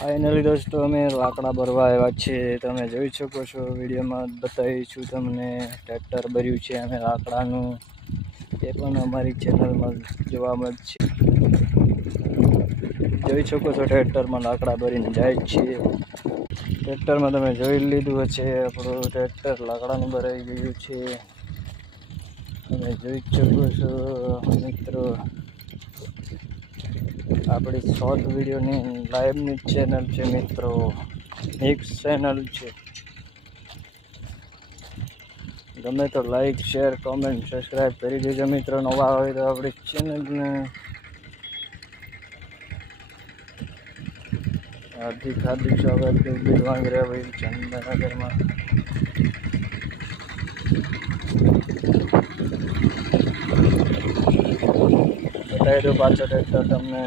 Finally દોસ્તો અમે લાકડા ભરવા આવ્યા છીએ। તમે જોઈ શકો છો, વિડીયોમાં બતાવીશું તમને ટ્રેક્ટર ભર્યું છે અને લાકડાનું એ પણ અમારી ચેનલમાં જોવા મળશે। જોઈ શકો છો, ટ્રેક્ટરમાં લાકડા ભરીને જાય છે। ટ્રેક્ટરમાં તમે જોઈ લીધું હશે, આપણું ટ્રેક્ટર લાકડાનું ભરાઈ ગયું છે। તમે જોઈ શકો છો મિત્રો, આપણી શોર્ટ વિડીયોની લાઈવની ચેનલ છે મિત્રો, મિક્સ ચેનલ છે। ગમે તો લાઈક, શેર, કોમેન્ટ, સબસ્ક્રાઈબ કરી દેજો મિત્રો। નવા હોય તો આપણી ચેનલને હાર્દિક સ્વાગત। ડુબી વાંગરા ભાઈ ચંદનગરમાં બતાવી દો પાછળ ટ્રેક્ટર તમને।